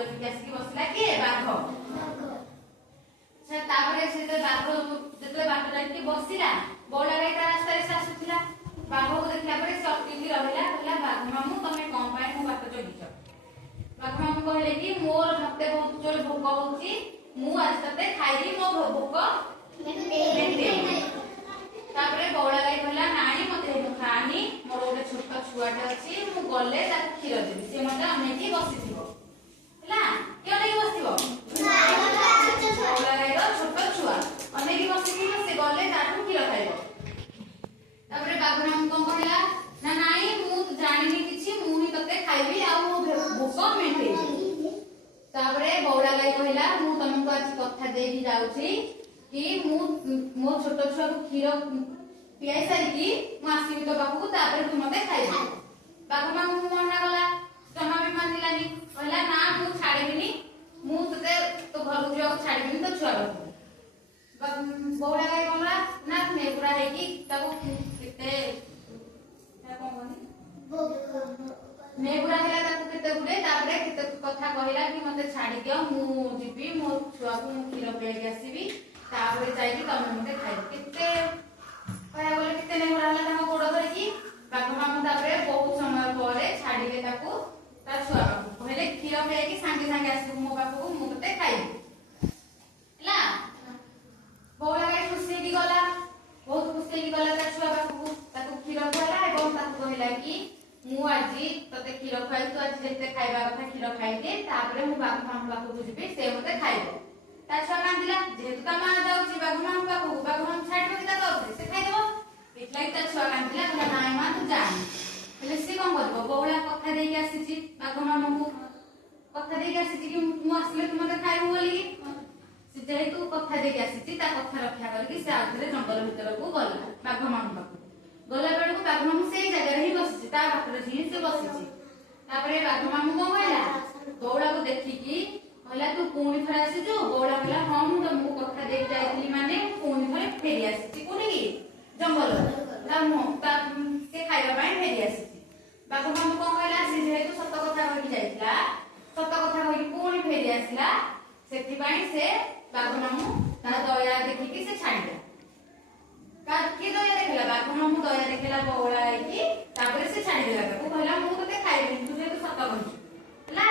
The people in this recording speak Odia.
ଜଗିକି ଆସିକି ବସିଲା କିଏ ବାଘ। ତାପରେ ସେ ବାଘ ଯେତେବେଳେ ବାଟ ଯାଇକି ବସିଲା ବଉଳା ଗାଈ ତା ରାସ୍ତାରେ ସେ ଆସୁଥିଲା। ବାଘକୁ ଦେଖିଲା ପରେ ସେ ଅଟକିକି ରହିଲା, କହିଲା ବାଘ ମାମୁଁ ତମେ କଣ ପାଇଁ ମୋ ବାଟ ଜଗିଛ? ବାଘ ମାମୁଁ କହିଲେ କି ମତେ ବହୁତ ଜୋର ଭୋକ ହଉଛି, ମୁଁ ଆଜି ତତେ ଖାଇବି, ମୋ ଭୋକ ମେଣ୍ଟେଇବି। ତାପରେ ବଉଳା ଗାଈ କହିଲା ନାଇଁ ମତେ ମୁଁ ଖାଆନି, ମୋର ଗୋଟେ ଛୋଟ ଛୁଆଟେ ଅଛି, ମୁଁ ଗଲେ ତାକୁ କ୍ଷୀର ଦେବି, ସେ ମତେ ଅନେଇକି ବସିଥିବ ହେଲା। କିଏ ଅନେଇକି ବସିଥିବ? ବଉଳା ଗାଈର ଛୋଟ ଛୁଆ ଅନେଇକି ବସିଥିବ, ସେ ଗଲେ ତାଠୁ କ୍ଷୀର ଖାଇବ। ତାପରେ ବାଘ ମାମୁଁ କଣ କହିଲା ନା ନାଇଁ ମୁଁ ଜାଣିନି କିଛି, ମୁଁ ହିଁ ତତେ ଖାଇବି ଆଉ ମୋ ଭୋକ ମେଣ୍ଟେଇବି। ତାପରେ ବଉଳା ଗାଈ କହିଲା ମୁଁ ତମକୁ ଆଜି କଥା ଦେଇକି ଯାଉଛି କି ମୁଁ ମୋ ଛୋଟ ଛୁଆକୁ କ୍ଷୀର ପିଆଇ ସାରିକି ମୁଁ ଆସିବି ତୋ ପାଖକୁ, ତାପରେ ତୁ ମତେ ଖାଇବୁ। ବାଘ ମାମୁଁ ମନା କଲା, ଜମା ବି ମାନିଲାନି, କହିଲା ନା ମୁଁ ଛାଡ଼ିବିନି, ମୁଁ ତତେ ତୋ ଘରକୁ ଯିବାକୁ ଛାଡ଼ିବିନି ତୋ ଛୁଆ ପାଖକୁ। ବଉଳା ଗାଈ କଲା ନା ନେଗୁରା ହେଇକି ତାକୁ କେତେ ନେଗୁରା ହେଲା ତାକୁ କେତେ ଗୁଡେ, ତାପରେ କେତେ କଥା କହିଲା କି ମତେ ଛାଡି ଦିଅ, ମୁଁ ଯିବି ମୋ ଛୁଆକୁ ମୁଁ କ୍ଷୀର ପିଆଇକି ଆସିବି, ତାପରେ ଯାଇକି ତମେ ମତେ ଖାଇବ। କେତେ କହିବାକୁ ଗଲେ କେତେ ନେଗୁରା ହେଲା ତାଙ୍କ ଗୋଡ ଧରିକି। ବାଘ ମାମୁଁ ତାପରେ ବହୁତ ସମୟ ପରେ ଛାଡିଲେ ତାକୁ ତା ଛୁଆ ପାଖକୁ, କହିଲେ କ୍ଷୀର ପିଆଇକି ସାଙ୍ଗେ ସାଙ୍ଗେ ଆସିବୁ ମୋ ପାଖକୁ, ମୁଁ ତତେ ଖାଇବି ହେଲା। ବଉଳା ଗାଈ ଖୁସି ହେଇକି ଗଲା, ବହୁତ ଖୁସି ହେଇକି ଗଲା ତା ଛୁଆ ପାଖକୁ, ତାକୁ କ୍ଷୀର ଖୁଆଇଲା ଏବଂ ତାକୁ କହିଲା କି ମୁଁ ଆଜି ତତେ କ୍ଷୀର ଖୁଆଇବି, ତୁ ଆଜି ଯେତେ ଖାଇବା କଥା କ୍ଷୀର ଖାଇଦେ, ତାପରେ ମୁଁ ବାଘ ମାମୁଁ ପାଖକୁ ଯିବି, ସେ ମତେ ଖାଇବ। ତା ଛୁଆ କାନ୍ଦିଲା, ଯେହେତୁ ତା ମା ଯାଉଛି ବାଘ ମାମୁଁ ପାଖକୁ, ବାଘ ମାମୁଁ ଛାଡ଼ିବ କି ତା ପାଖରେ, ସେ ଖାଇଦବ। ଏଥିଲାଗି ତା ଛୁଆ କାନ୍ଦିଲା, କହିଲା ନାଇଁ ମା ତୁ ଯାଆନି। ହେଲେ ସେ କଣ କରିବ, ବଉଳା କଥା ଦେଇକି ଆସିଛି ବାଘ ମାମୁଁକୁ, କଥା ଦେଇକି ଆସିଛି କି ମୁଁ ଆସିଲେ ତୁ ମତେ ଖାଇବୁ ବୋଲିକି। ସେ ଯେହେତୁ କଥା ଦେଇକି ଆସିଛି ତା କଥା ରକ୍ଷା କରିକି ସେ ଆଉଥରେ ଜଙ୍ଗଲ ଭିତରକୁ ଗଲା ବାଘ ମାମୁଁ ପାଖକୁ। ଗଲା ବେଳକୁ ବାଘ ମାମୁଁ ସେଇ ଜାଗାରେ ହିଁ ବସିଛି, ତା ପାଖରେ ହିଁ ସେ ବସିଛି। ତାପରେ ବାଘ ମାମୁଁ କଣ କହିଲା, ବଉଳାକୁ ଦେଖିକି କହିଲା ତୁ ପୁଣି ଥରେ ଆସିଛୁ? ବଉଳା କହିଲା ହଁ ମୁଁ ତମକୁ କଥା ଦେଇକି ଯାଇଥିଲି ମାନେ ପୁଣି ଥରେ ଫେରି ଆସିଛି। କୋଉଠିକି? ଜଙ୍ଗଲ। ସେ ଖାଇବା ପାଇଁ ଫେରି ଆସିଛି। ବାଘ ମାମୁଁ କଣ କହିଲା, ସେ ଯେହେତୁ ସତ କଥା କହିକି ଯାଇଥିଲା, ସତ କଥା କହିକି ପୁଣି ଫେରି ଆସିଲା, ସେଥିପାଇଁ ସେ ବାଘ ମାମୁଁ ତା ଦୟା ଦେଖିକି ସେ ଛାଡିଲା। କିଏ ଦୟା ଦେଖିଲା? ବାଘ ମାମୁଁ ଦୟା ଦେଖିଲା ବଉଳା ହେଇକି, ତାପରେ ସେ ଛାଡିଦେଲା ତାକୁ, କହିଲା ମୁଁ ତତେ ଖାଇବିନି, ତୁ ଯେହେତୁ ସତ କହିଛୁ ହେଲା।